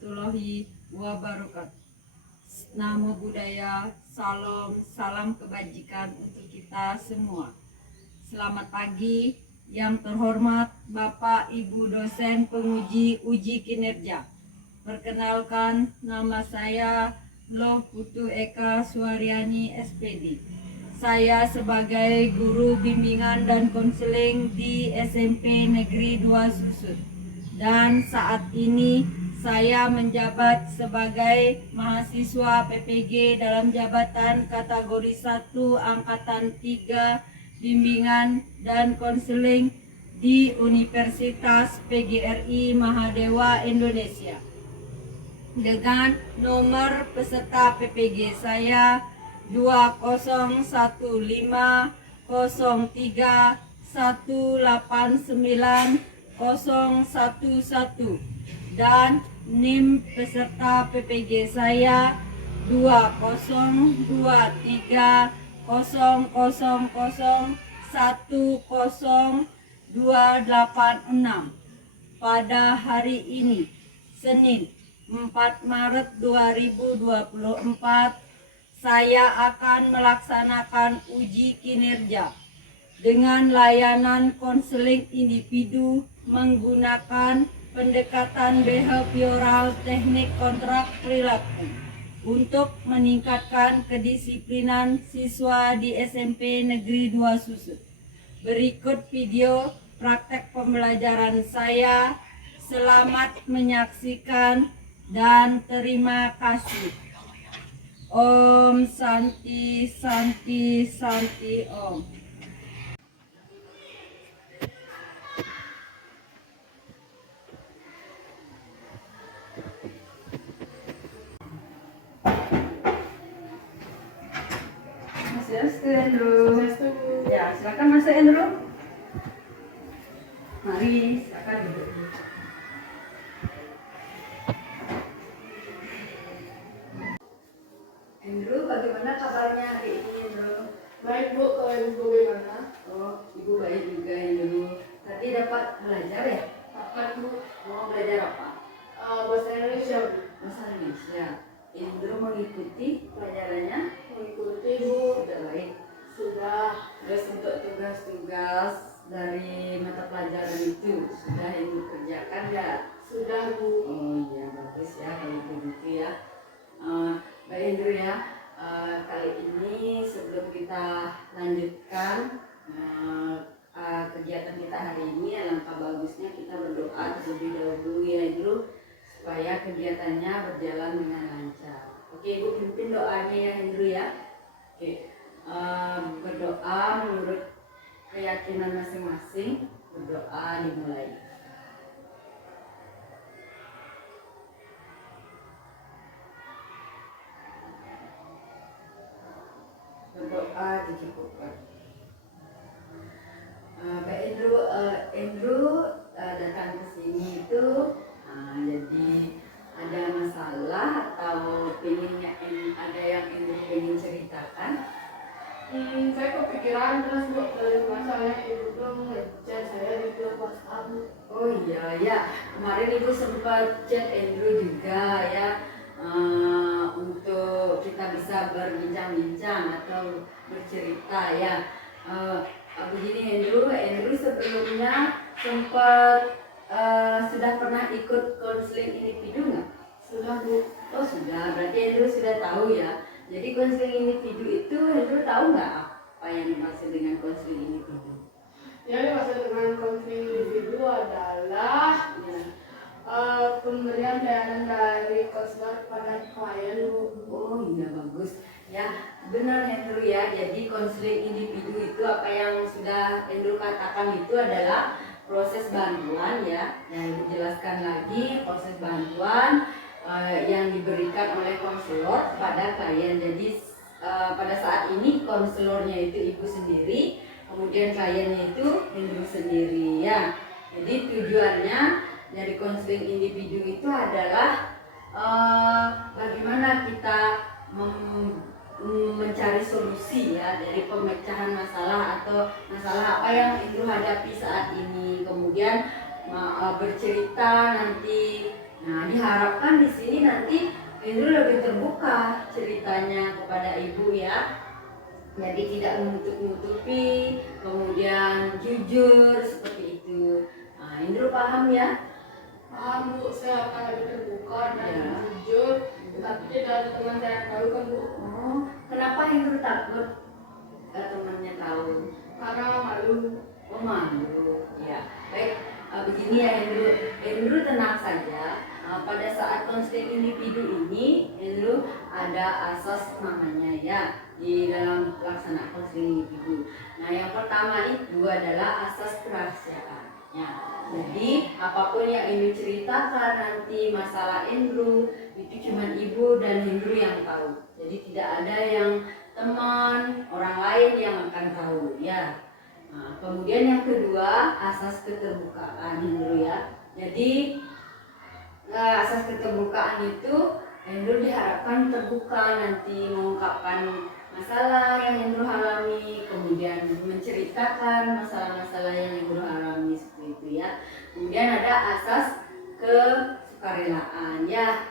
warahmatullahi wabarakatuh. Namo Buddhaya, salam kebajikan untuk kita semua. Selamat pagi yang terhormat Bapak Ibu dosen penguji uji kinerja. Perkenalkan, nama saya Loh Putu Eka Suaryani SPD. Saya sebagai guru bimbingan dan konseling di SMP Negeri 2 Susut. Dan saat ini saya menjabat sebagai mahasiswa PPG dalam jabatan kategori 1 angkatan 3 bimbingan dan konseling di Universitas PGRI Mahadewa Indonesia. Dengan nomor peserta PPG saya 201503189011 dan NIM peserta PPG saya 202300010286. Pada hari ini, Senin 4 Maret 2024, saya akan melaksanakan uji kinerja dengan layanan konseling individu menggunakan pendekatan behavioral teknik kontrak perilaku untuk meningkatkan kedisiplinan siswa di SMP Negeri 2 Susut. Berikut video praktek pembelajaran saya. Selamat menyaksikan dan terima kasih. Om Santi Santi Santi Om. Swastiastu, Andrew. Ya, silakan masuk, Andrew. Mari, silakan duduk. Andrew, bagaimana kabarnya hari ini, Andrew? Baik Bu, kalau Ibu bagaimana? Oh, Ibu baik juga, Andrew. Tadi dapat belajar ya? Dapat Bu. Mau belajar apa? Bahasa Indonesia Bu. Bahasa Indonesia. Andrew mengikuti pelajarannya? Mengikuti Bu. Sudah baik. Sudah. Terus untuk tugas-tugas dari mata pelajaran itu sudah Andrew kerjakan nggak? Sudah Bu. Oh iya, bagus ya kalau begitu ya. Baik Andrew ya, kali ini sebelum kita lanjutkan kegiatan kita hari ini, alangkah bagusnya kita berdoa terlebih dahulu ya Andrew, supaya kegiatannya berjalan dengan lancar. Oke, Ibu pimpin doanya ya Andrew ya. Oke, berdoa menurut keyakinan masing-masing. Berdoa dimulai. Berdoa dicukupkan. Pak Andrew datang ke sini itu jadi ada masalah atau ada yang Andrew pengen ceritakan? Saya kepikiran terus Bu, dari masalah Ibu tuh ngechat saya di grup WhatsApp. Oh iya ya, kemarin Ibu sempat chat Andrew juga ya, untuk kita bisa berbincang-bincang atau bercerita ya. Begini Andrew sebelumnya sempat sudah pernah ikut konseling individu nggak? Sudah Bu. Oh sudah, berarti Andrew sudah tahu ya. Jadi konseling individu itu Andrew tahu nggak apa yang dimaksud dengan konseling individu? Yang dimaksud dengan konseling individu adalah pemberian layanan dari konselor kepada klien Bu. Oh iya bagus ya, benar Andrew ya. Jadi konseling individu itu apa yang sudah Andrew katakan itu adalah proses bantuan ya, yang dijelaskan lagi proses bantuan yang diberikan oleh konselor pada klien. Jadi pada saat ini konselornya itu Ibu sendiri, kemudian kliennya itu Andrew sendiri ya. Jadi tujuannya dari konseling individu itu adalah bagaimana kita mencari solusi ya dari pemecahan masalah atau masalah apa yang Andrew hadapi saat ini, kemudian bercerita nanti Nah, diharapkan di sini nanti Indro lebih terbuka ceritanya kepada ibu ya. Jadi tidak menutup-nutupi, kemudian jujur seperti itu. Nah, Indro paham ya? Paham Bu, saya akan lebih terbuka dan Ya. jujur. Tapi dari teman saya yang baru kan Bu, Oh, kenapa Indro takut temannya tahu? karena malu. Oh, malu. Ya, baik. Begini ya Indro, Indro tenang saja. Pada saat konseling individu ini, Indro ada asas namanya ya di dalam pelaksanaan konseling individu. Nah, yang pertama itu adalah asas kerahasiaan. Ya, jadi apapun yang Indro ceritakan nanti masalah Indro itu cuma ibu dan Indro yang tahu. Jadi tidak ada yang teman orang lain yang akan tahu ya. Nah, kemudian yang kedua asas keterbukaan Indro ya. Jadi asas keterbukaan itu Indro diharapkan terbuka nanti mengungkapkan masalah yang Indro alami, kemudian menceritakan masalah-masalah yang Indro alami seperti itu ya. Kemudian ada asas kesukarelaan ya.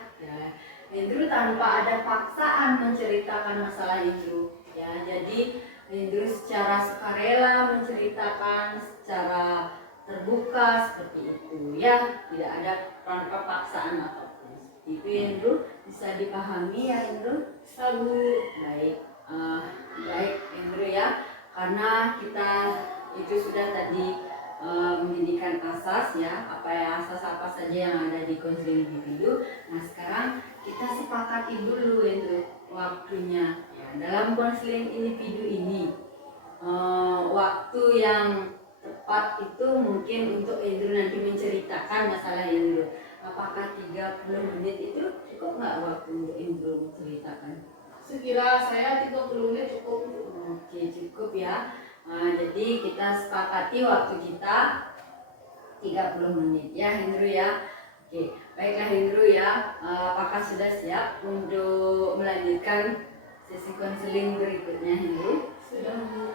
Indro tanpa ada paksaan menceritakan masalah Indro ya. Jadi Indro secara sukarela menceritakan secara terbuka seperti itu ya, tidak ada tanpa paksaan apapun. Itu Indro bisa dipahami ya Indro? Sabu. Baik, baik Indro ya, karena kita itu sudah tadi menjadikan asas ya, asas apa saja yang ada di konseling individu. Nah sekarang kita sepakati dulu Indro waktunya ya, dalam konseling individu ini waktu yang tepat itu mungkin untuk Indro nanti menceritakan masalah Indro. Apakah 30 menit itu cukup nggak waktu untuk Indro menceritakan? Sekira saya 30 menit cukup. Oke, cukup ya. Jadi kita sepakati waktu kita 30 menit ya Indro ya. Oke, baiklah Indro ya. Apakah sudah siap untuk melanjutkan sesi konseling berikutnya Indro? Sudah Bu.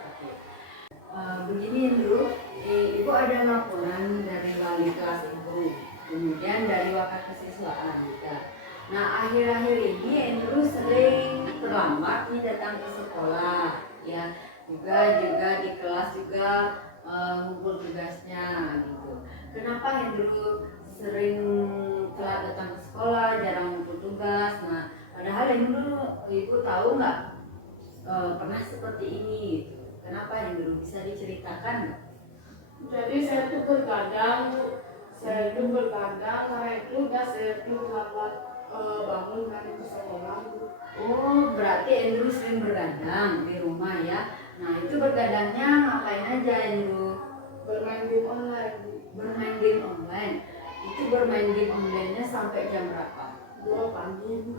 Begini Indro, Ibu ada laporan dari wali kelas Ibu, kemudian dari wakil kesiswaan juga. Nah akhir-akhir ini Indro sering terlambat nih datang ke sekolah, ya juga di kelas juga ngumpul tugasnya gitu. Kenapa Indro sering telat datang ke sekolah, jarang ngumpul tugas? Nah padahal Indro Ibu tahu nggak pernah seperti ini gitu. Kenapa Indro bisa diceritakan nggak? Jadi saya tuh bergadang Bu. Saya tuh bergadang karena itu udah saya tuh lambat bangun kan itu sekolah Bu. Oh, berarti Indro sering bergadang di rumah ya. Nah, itu bergadangnya ngapain aja Indro? Bermain game online Bu. Bermain game online. Itu bermain game online-nya sampai jam berapa? 2 pagi Bu.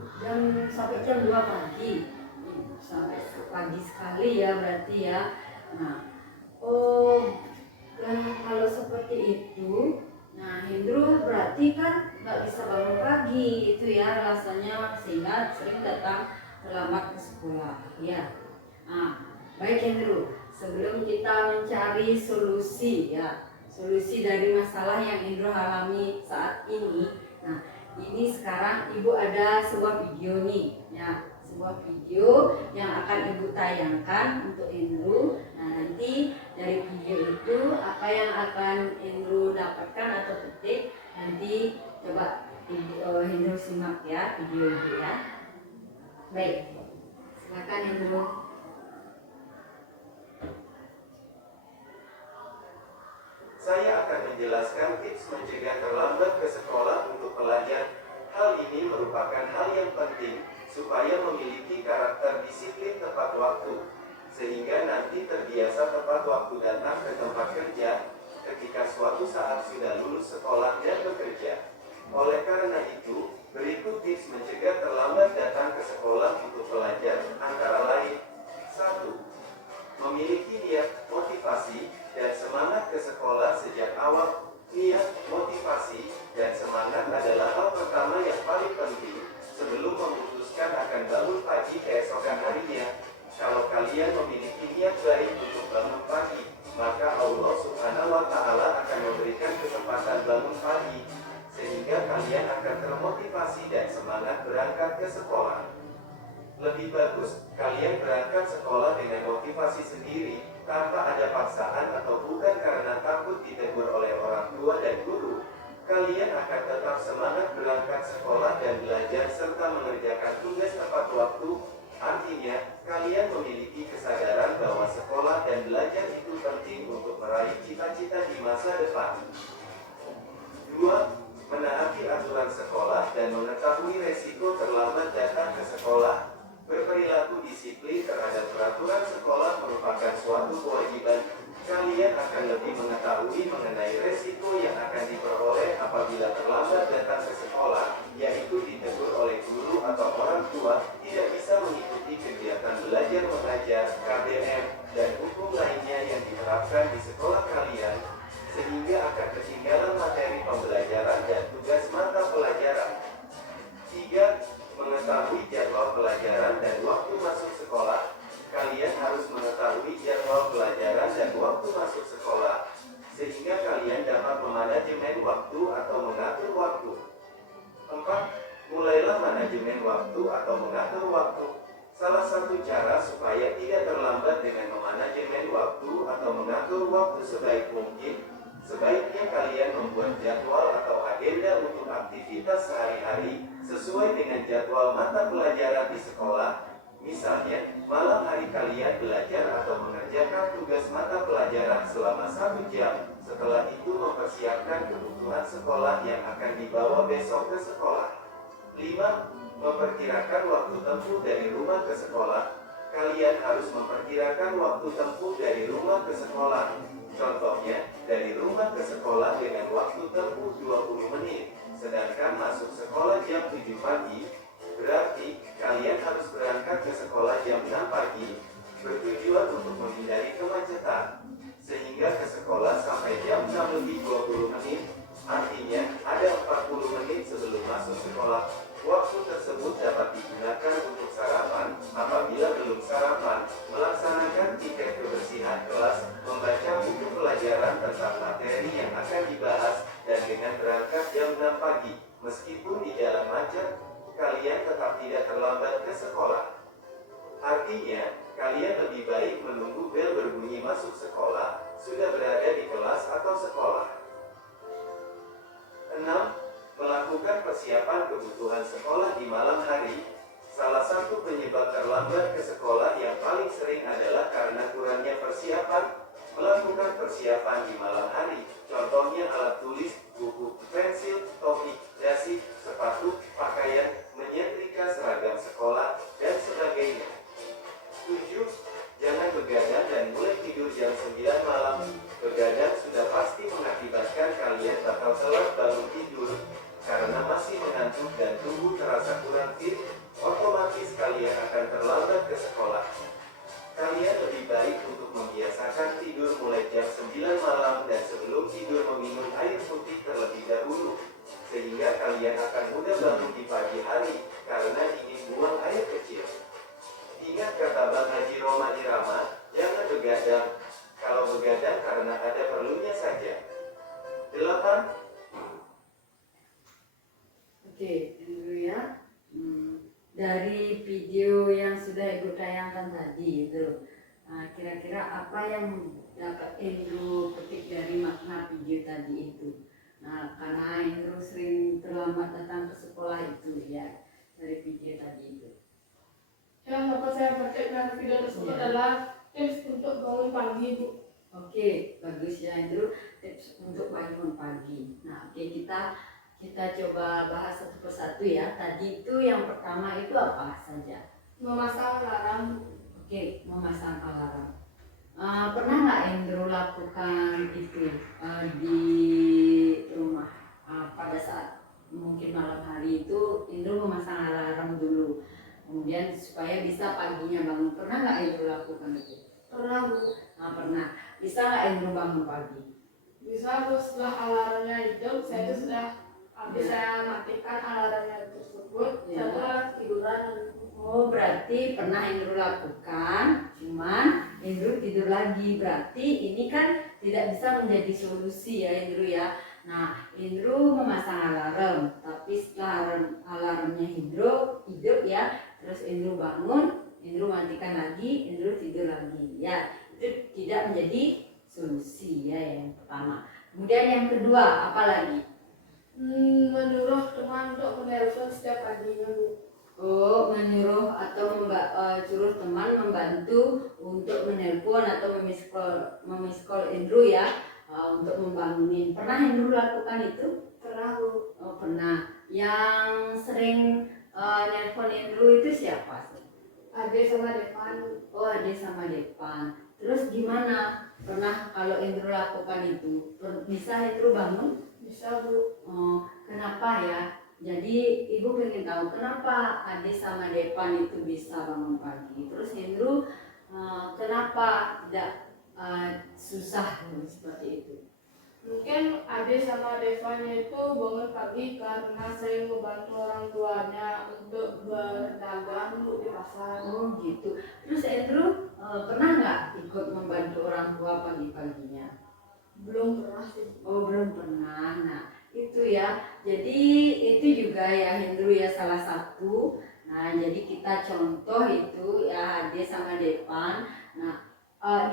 Sampai jam 2 pagi. Sampai pagi sekali ya berarti ya. Nah, kalau seperti itu, nah Indro berarti kan nggak bisa bangun pagi itu ya rasanya sehingga sering datang terlambat ke sekolah ya. Nah, baik Indro, sebelum kita mencari solusi ya, solusi dari masalah yang Indro alami saat ini. Nah, ini sekarang Ibu ada sebuah video nih ya, sebuah video yang akan Ibu tayangkan untuk Indro. Nah, nanti dari video itu apa yang akan Indro dapatkan atau petik nanti coba Indro simak ya video itu ya. Baik, silakan Indro. Saya akan menjelaskan tips mencegah terlambat ke sekolah untuk pelajar. Hal ini merupakan hal yang penting supaya memiliki karakter disiplin tepat waktu, sehingga nanti terbiasa tepat waktu datang ke tempat kerja ketika suatu saat sudah lulus sekolah dan bekerja. Oleh karena itu, berikut tips mencegah terlambat datang ke sekolah untuk pelajar, antara lain: 1. Memiliki niat, motivasi, dan semangat ke sekolah sejak awal. Niat, motivasi, dan semangat adalah hal pertama yang paling penting sebelum memutuskan akan bangun pagi keesokan harinya. Kalau kalian memiliki niat baik untuk bangun pagi, maka Allah Subhanahu wa Ta'ala akan memberikan kesempatan bangun pagi, sehingga kalian akan tidak semangat berangkat ke sekolah. Lebih bagus, kalian berangkat sekolah dengan motivasi sendiri, tanpa ada paksaan atau bukan karena takut ditegur oleh orang tua dan guru. Kalian akan tetap semangat berangkat sekolah dan belajar serta mengerjakan tugas tepat waktu. Artinya, kalian memiliki kesadaran bahwa sekolah dan belajar itu penting untuk meraih cita-cita di masa depan. 2. Menaati aturan sekolah dan mengetahui resiko terlambat datang ke sekolah. Berperilaku disiplin terhadap peraturan sekolah merupakan suatu kewajiban. Kalian akan lebih mengetahui mengenai resiko yang akan diperoleh apabila terlambat datang ke sekolah, yaitu ditegur oleh guru atau orang tua, tidak bisa mengikuti kegiatan belajar mengajar, KBM, dan hukum lainnya yang diterapkan di sekolah kalian, sehingga akan ketinggalan materi pembelajaran dan tugas mata pelajaran. 3. Mengetahui jadwal pelajaran dan waktu masuk sekolah. Kalian harus mengetahui jadwal pelajaran dan waktu masuk sekolah, sehingga kalian dapat memanajemen waktu atau mengatur waktu. 4. Mulailah manajemen waktu atau mengatur waktu. Salah satu cara supaya tidak terlambat dengan memanajemen waktu atau mengatur waktu sebaik mungkin, sebaiknya kalian membuat jadwal atau agenda untuk aktivitas sehari-hari sesuai dengan jadwal mata pelajaran di sekolah. Misalnya, malam hari kalian belajar atau mengerjakan tugas mata pelajaran selama 1 jam. Setelah itu mempersiapkan kebutuhan sekolah yang akan dibawa besok ke sekolah. 5. Memperkirakan waktu tempuh dari rumah ke sekolah. Kalian harus memperkirakan waktu tempuh dari rumah ke sekolah. Contohnya, dari rumah ke sekolah dengan waktu tempuh 20 menit, sedangkan masuk sekolah jam 7 pagi, berarti kalian harus berangkat ke sekolah jam 6 pagi, bertujuan untuk menghindari kemacetan, sehingga ke sekolah sampai jam 6 lebih 20 menit, artinya ada 40 menit sebelum masuk sekolah. Waktu tersebut dapat digunakan untuk sarapan, apabila belum sarapan, melaksanakan tiket kebersihan kelas, membaca buku pelajaran tentang materi yang akan dibahas, dan dengan berangkat jam 6 pagi, meskipun di jalan macet, kalian tetap tidak terlambat ke sekolah. Artinya, kalian lebih baik menunggu bel berbunyi masuk sekolah, sudah berada di kelas atau sekolah. 6. Melakukan persiapan kebutuhan sekolah di malam hari. Salah satu penyebab terlambat ke sekolah yang paling sering adalah karena kurangnya persiapan. Melakukan persiapan di malam hari, contohnya alat tulis, buku, pensil, topi, dasi, sepatu, pakaian, menyetrika seragam sekolah, dan sebagainya. 7. Jangan begadang dan mulai tidur jam 9 malam. Begadang sudah pasti mengakibatkan kalian bakal telat bangun tidur. Karena masih mengantuk dan tubuh terasa kurang fit, otomatis kalian akan terlambat ke sekolah. Kalian lebih baik untuk membiasakan tidur mulai jam 9 malam dan sebelum tidur meminum air putih terlebih dahulu, sehingga kalian akan mudah bangun di pagi hari karena ingin buang air kecil. Ingat kata Bang Haji Roma Irama, jangan begadang. Kalau begadang karena ada perlunya saja. 8. Oke, dulu ya. Dari video yang sudah Ibu tayangkan tadi itu, kira-kira apa yang dapat Indro petik dari makna video tadi itu? Nah, karena Indro sering terlambat datang ke sekolah itu ya, dari video tadi itu. Yang dapat saya petik dari video tersebut adalah tips untuk bangun pagi, Bu. Oke, bagus ya Indro, tips untuk bangun pagi. Nah, oke, kita coba bahas satu persatu ya. Tadi itu yang pertama itu apa saja? Memasang alarm. Oke, memasang alarm. Pernah nggak Indro lakukan itu di rumah pada saat mungkin malam hari itu Indro memasang alarm dulu, kemudian supaya bisa paginya bangun. Pernah nggak Indro lakukan itu? Pernah, Bu. Pernah. Bisa nggak Indro bangun pagi? Bisa, Bu. Setelah alarmnya hidup, saya itu sudah habis saya matikan alarmnya tersebut, Ya. saya tiduran. Oh, berarti pernah Indro lakukan, cuman Indro tidur lagi. Berarti ini kan tidak bisa menjadi solusi ya Indro ya. Nah, Indro memasang alarm, tapi tapi setelah alarmnya hidup ya, terus Andrew bangun, Andrew matikan lagi, Andrew tidur lagi ya, itu tidak menjadi solusi ya yang pertama. Kemudian yang kedua apa lagi? Menyuruh teman untuk menelpon setiap paginya, Bu. Oh, menyuruh atau suruh teman membantu untuk menelpon atau memiskol Andrew ya, untuk membangunin. Pernah Andrew lakukan itu? Pernah, Bu. Oh, pernah. Yang sering nelpon Andrew itu siapa sih? Ade sama Depan. Oh, Ade sama Depan. Terus gimana? Pernah kalau Andrew lakukan itu, bisa Andrew bangun? Bisa, Bu. Oh, kenapa ya? Jadi ibu pengen tahu kenapa Ade sama Depan itu bisa bangun pagi. Terus Andrew kenapa tidak susah seperti itu? Mungkin Ade sama Devanya itu bangun pagi karena sering membantu orang tuanya untuk berdagang, Bu, di pasar. Oh gitu. Terus Andrew pernah nggak ikut membantu orang tua pagi-paginya? Belum pernah sih. Oh belum pernah. Nah itu ya. Jadi itu juga ya Andrew ya salah satu. Nah jadi kita contoh itu ya Ade sama Depan. Nah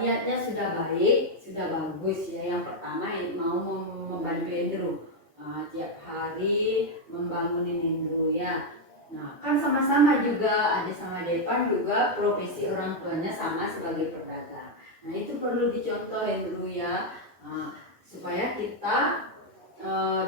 niatnya sudah baik, sudah bagus ya. Yang pertama mau membantu Andrew. Tiap hari membangunin Andrew ya. Nah kan sama-sama juga Ade sama Depan juga profesi orang tuanya sama sebagai pedagang. Nah itu perlu dicontoh Andrew ya. Supaya kita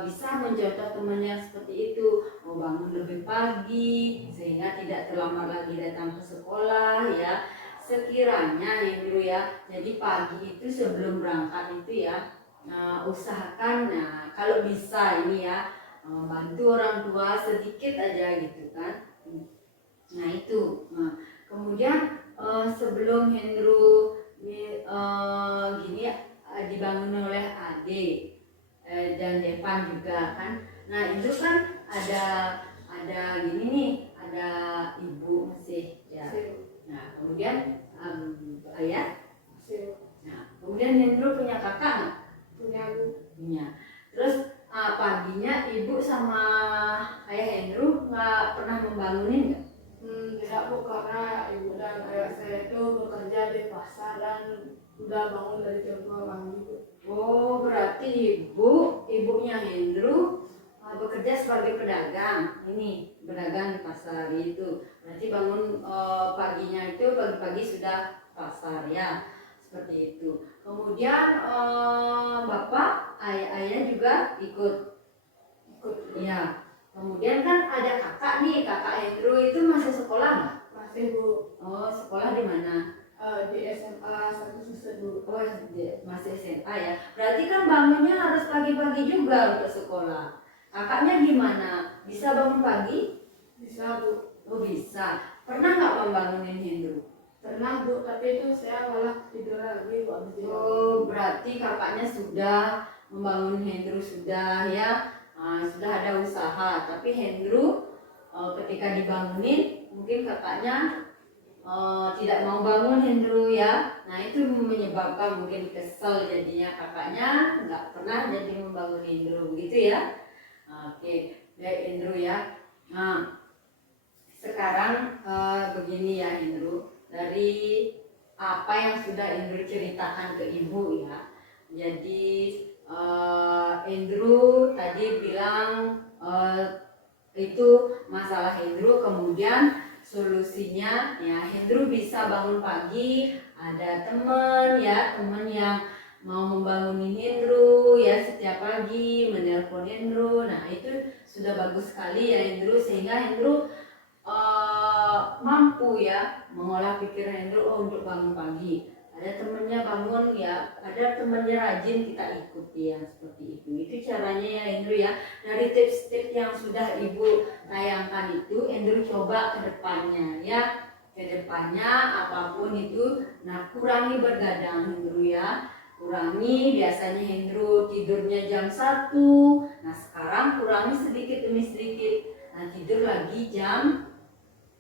bisa mencontoh temannya seperti itu, mau bangun lebih pagi sehingga tidak terlambat lagi datang ke sekolah ya. Sekiranya Andrew ya, jadi pagi itu sebelum berangkat itu ya usahakan, nah kalau bisa ini ya bantu orang tua sedikit aja gitu kan. Nah itu, kemudian sebelum Andrew gini ya, dibangun oleh Ade dan Depan juga kan. Nah itu kan ada gini nih, ada ibu masih ya. Nah kemudian ayah. Nah kemudian Hendro punya kakak nggak? Punya. Terus paginya ibu sama ayah Hendro nggak pernah membangunin nggak? Tidak, Bu, karena ibu dan ayah saya itu bekerja di pasar dan udah bangun dari jam 2 pagi, Bu. Oh berarti ibunya Hendro bekerja sebagai pedagang, ini pedagang di pasar itu. Berarti bangun paginya itu pagi-pagi sudah pasar ya, seperti itu. Kemudian bapak ayah juga ikut ya. Kemudian kan ada kakak nih, kakak Hendro itu masih sekolah nggak? Masih, Bu. Oh sekolah di mana? Di SMA 1 semester 2. Oh masih SMA ya. Berarti kan bangunnya harus pagi-pagi juga untuk sekolah. Kakaknya gimana? Bisa bangun pagi? Bisa, Bu. Oh bisa. Pernah nggak membangunin Hendro? Pernah, Bu, tapi itu saya malah tidur lagi, Bu, habis dibangun. Oh berarti kakaknya sudah membangun Hendro sudah ya. Sudah ada usaha. Tapi Hendro ketika dibangunin mungkin kakaknya tidak mau bangun Hendro ya. Nah itu menyebabkan mungkin kesel jadinya kakaknya nggak pernah jadi membangun Hendro begitu ya. Oke, baik Hendro ya. Nah sekarang begini ya Hendro, dari apa yang sudah Hendro ceritakan ke ibu ya. Jadi Hendro tadi bilang itu masalah Hendro, kemudian solusinya ya Hendro bisa bangun pagi, ada teman yang mau membangunin Hendro ya setiap pagi, menelpon Hendro. Nah itu sudah bagus sekali ya Hendro, sehingga Hendro mampu ya mengolah pikiran Hendro untuk bangun pagi. Ada temennya bangun ya, ada temennya rajin, kita ikuti yang seperti itu. Itu caranya ya Hendro ya. Dari tips-tips yang sudah ibu tayangkan itu Hendro coba ke depannya ya. Ke depannya apapun itu, nah kurangi bergadang Hendro ya. Kurangi, biasanya Hendro tidurnya jam 1. Nah sekarang kurangi sedikit demi sedikit. Nah tidur lagi jam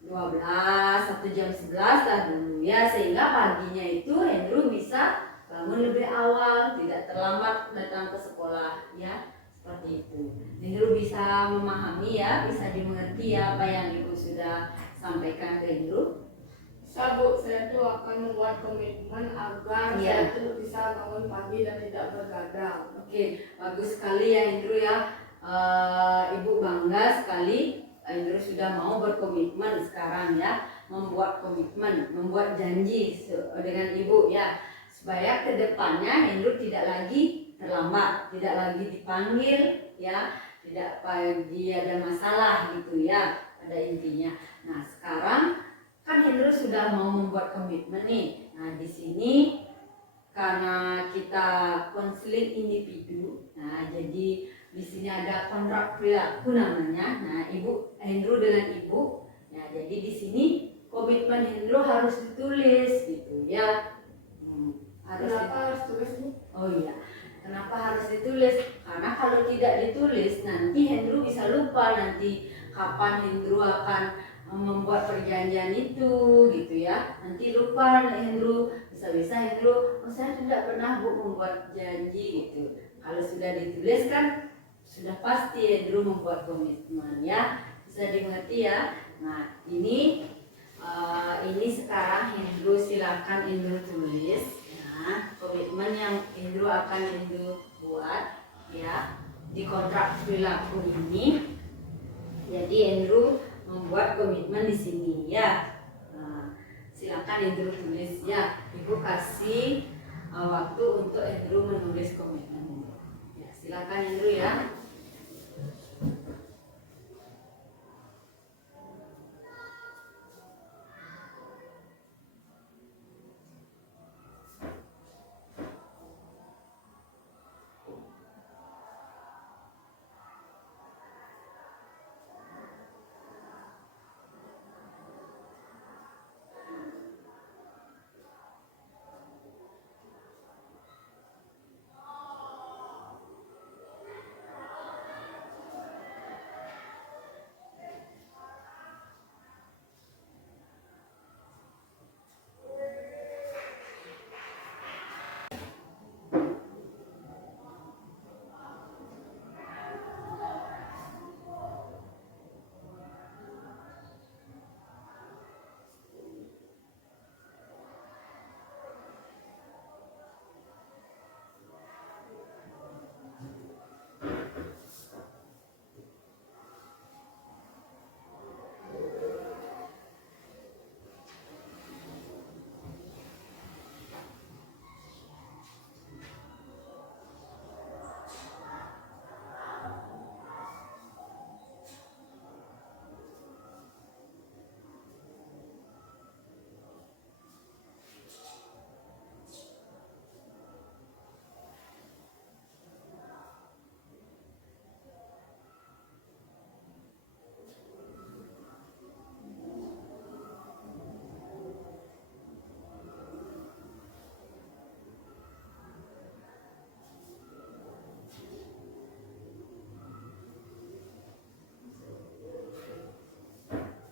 12 atau jam 11 lah dulu ya, sehingga paginya itu Hendro bisa bangun lebih awal, tidak terlambat datang ke sekolah ya, seperti itu. Hendro bisa memahami ya, bisa dimengerti ya apa yang Ibu sudah sampaikan ke Hendro? Bu, saya tuh akan membuat komitmen agar Iya. saya tuh bisa bangun pagi dan tidak bergadang. Oke, bagus sekali ya Hendro ya. Ibu bangga sekali Hendro sudah mau berkomitmen sekarang ya, membuat komitmen, membuat janji dengan Ibu ya, supaya kedepannya Hendro tidak lagi terlambat, tidak lagi dipanggil ya, tidak lagi ada masalah gitu ya pada intinya. Nah sekarang kan Hendro sudah mau membuat komitmen nih. Nah di sini karena kita konseling individu, nah jadi di sini ada kontrak perilaku namanya. Nah Ibu Hendro dengan Ibu, nah jadi di sini komitmen Hendro harus ditulis gitu ya. Kenapa harus tulis, Bu? Oh iya, kenapa harus ditulis? Karena kalau tidak ditulis nanti Hendro bisa lupa nanti kapan Hendro akan membuat perjanjian itu gitu ya. Nanti lupa Hendro, bisa-bisa Hendro, oh saya tidak pernah Bu membuat janji gitu. Kalau sudah ditulis kan sudah pasti Hendro membuat komitmen ya. Bisa dimengerti ya. Nah ini sekarang Hendro silakan Hendro tulis. Nah, komitmen yang Hendro akan Hendro buat ya di kontrak perilaku ini. Jadi Hendro membuat komitmen di sini ya. Nah, silakan Hendro tulis ya. Ibu kasih waktu untuk Hendro menulis komitmen. Ya, silakan Hendro ya.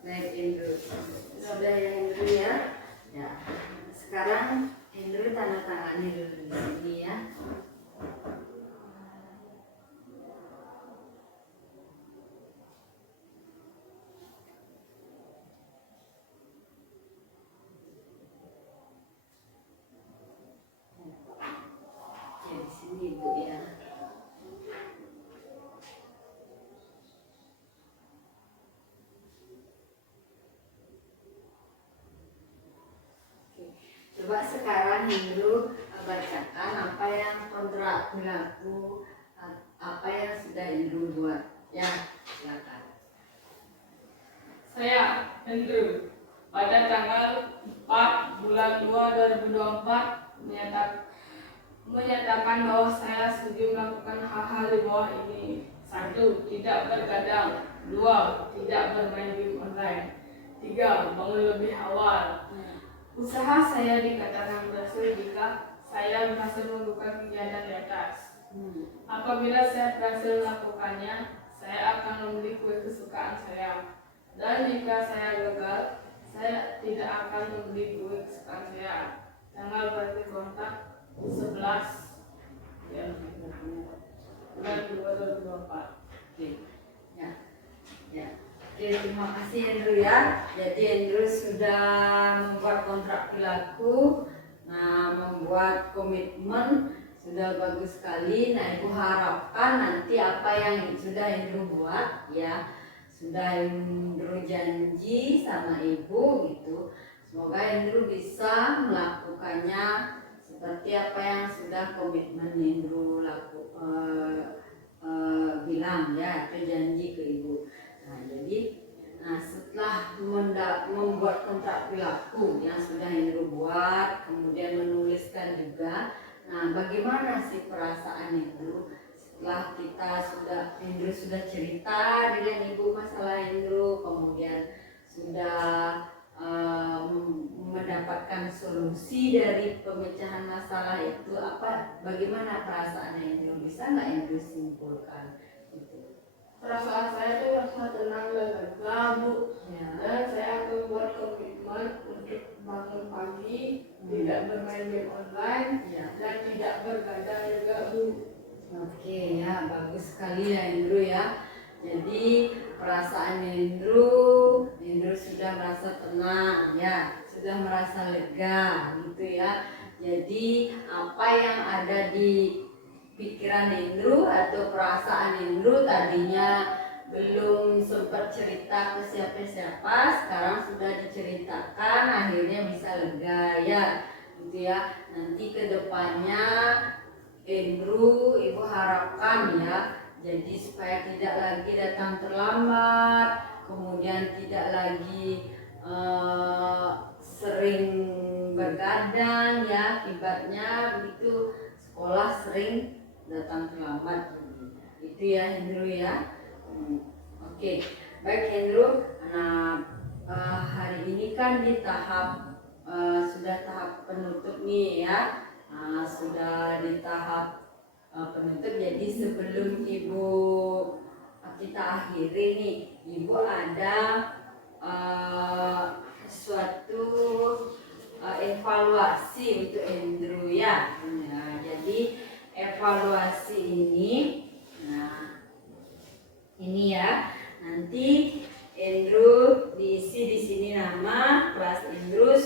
Baik Hendro, sudah ya Hendro ya. Ya, sekarang Hendro tanda tangani dulu di sini ya. Ya di sini Ibu ya. Coba sekarang Hendro bacakan apa yang kontrak perilaku, apa yang sudah Hendro buat. Ya, silakan. Saya, Hendro, pada tanggal 4 bulan 2 2024 menyatakan bahwa saya setuju melakukan hal-hal di bawah ini. 1. Tidak bergadang. 2. Tidak bermain game online. 3. Bangun lebih awal. Usaha saya dikatakan berhasil jika saya berhasil melakukan kegiatan di atas. Apabila saya berhasil melakukannya, saya akan membeli kue kesukaan saya. Dan jika saya gagal, saya tidak akan membeli kue kesukaan saya. Tanggal berarti kontak 11 ya, bulan 2 2024. Oke, ya, ya. Oke, terima kasih Andrew ya. Jadi Andrew sudah membuat kontrak perilaku, nah membuat komitmen sudah bagus sekali. Nah ibu harapkan nanti apa yang sudah Andrew buat ya, sudah Andrew janji sama ibu gitu. Semoga Andrew bisa melakukannya seperti apa yang sudah komitmen Andrew bilang ya, atau janji ke ibu. Nah, jadi setelah membuat kontrak perilaku yang sudah Andrew buat, kemudian menuliskan juga. Nah, bagaimana sih perasaan Andrew setelah Andrew sudah cerita dengan ibu masalah Andrew, kemudian sudah mendapatkan solusi dari pemecahan masalah itu, bagaimana perasaan Andrew? Bisa nggak Andrew simpulkan? Perasaan saya itu rasa tenang dan lega, Bu. Ya. Dan saya akan buat komitmen untuk bangun pagi, tidak bermain game online, Ya. dan tidak bergadang juga, Bu. Oke ya, bagus sekali ya Andrew ya. Jadi perasaan Andrew sudah merasa tenang ya, sudah merasa lega gitu ya. Jadi apa yang ada di pikiran Andrew atau perasaan Andrew tadinya belum sempat cerita ke siapa-siapa, sekarang sudah diceritakan, akhirnya bisa lega ya gitu ya. Nanti kedepannya Andrew ibu harapkan ya, jadi supaya tidak lagi datang terlambat, kemudian tidak lagi sering bergadang ya, akibatnya begitu sekolah sering datang terlambat. Itu ya Andrew ya. Oke, baik Andrew. Nah hari ini kan di sudah tahap penutup nih ya. Sudah di tahap penutup. Jadi sebelum kita akhiri nih, ibu ada suatu evaluasi untuk Andrew ya. Nah, jadi evaluasi ini ya, nanti Andrew diisi di sini nama kelas Andrew,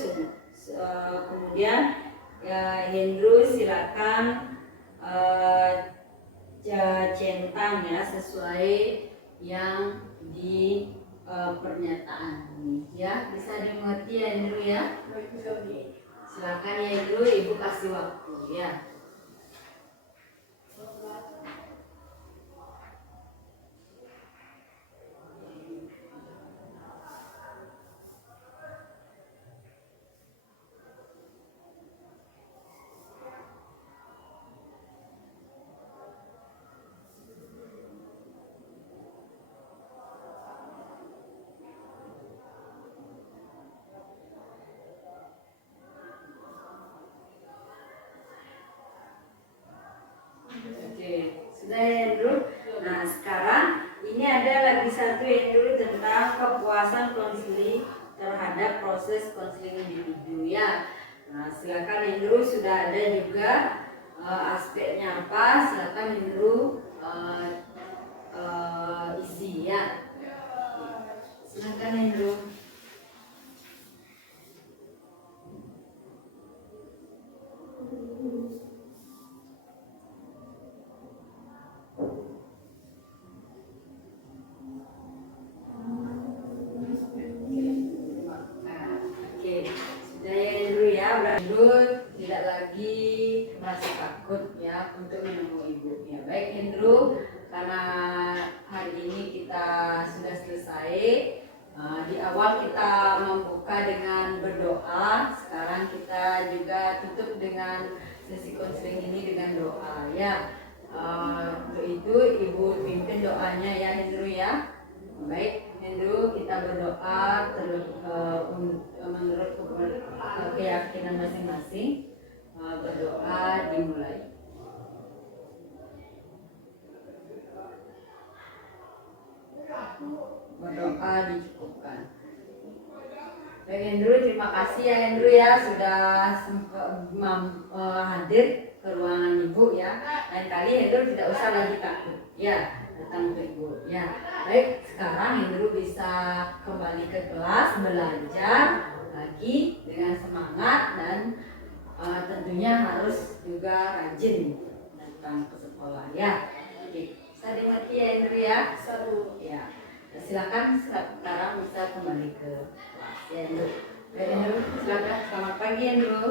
kemudian ya Andrew silakan centang ya sesuai yang di pernyataan ini ya. Bisa dimengerti ya Andrew ya. Silakan ya Andrew, ibu kasih waktu ya. Sudah ya Andrew. Nah sekarang ini ada lagi satu Andrew tentang kepuasan konseling terhadap proses konseling individu ya. Nah silakan Andrew, sudah ada juga aspeknya apa, silakan Andrew isi ya. Silakan Andrew. Andrew tidak lagi merasa takut ya untuk menemui ibu ya. Baik Andrew, karena hari ini kita sudah selesai. Di awal kita membuka dengan berdoa, sekarang kita juga tutup dengan sesi konseling ini dengan doa ya. Untuk itu ibu pimpin doanya ya Andrew ya. Baik Andrew, kita berdoa menurut keyakinan masing-masing. Berdoa dimulai. Berdoa dicukupkan. Baik Andrew, terima kasih ya Andrew ya sudah hadir ke ruangan ibu ya. Lain kali Andrew tidak usah lagi takut ya. datang ke ibu. Ya, baik, sekarang Hendro bisa kembali ke kelas belajar lagi dengan semangat dan tentunya harus juga rajin datang ke sekolah ya. Oke, bisa dimengerti ya Hendro ya? Seru. Ya, silakan sekarang bisa kembali ke kelas ya Hendro. Baik Hendro, silakan. Selamat pagi Hendro.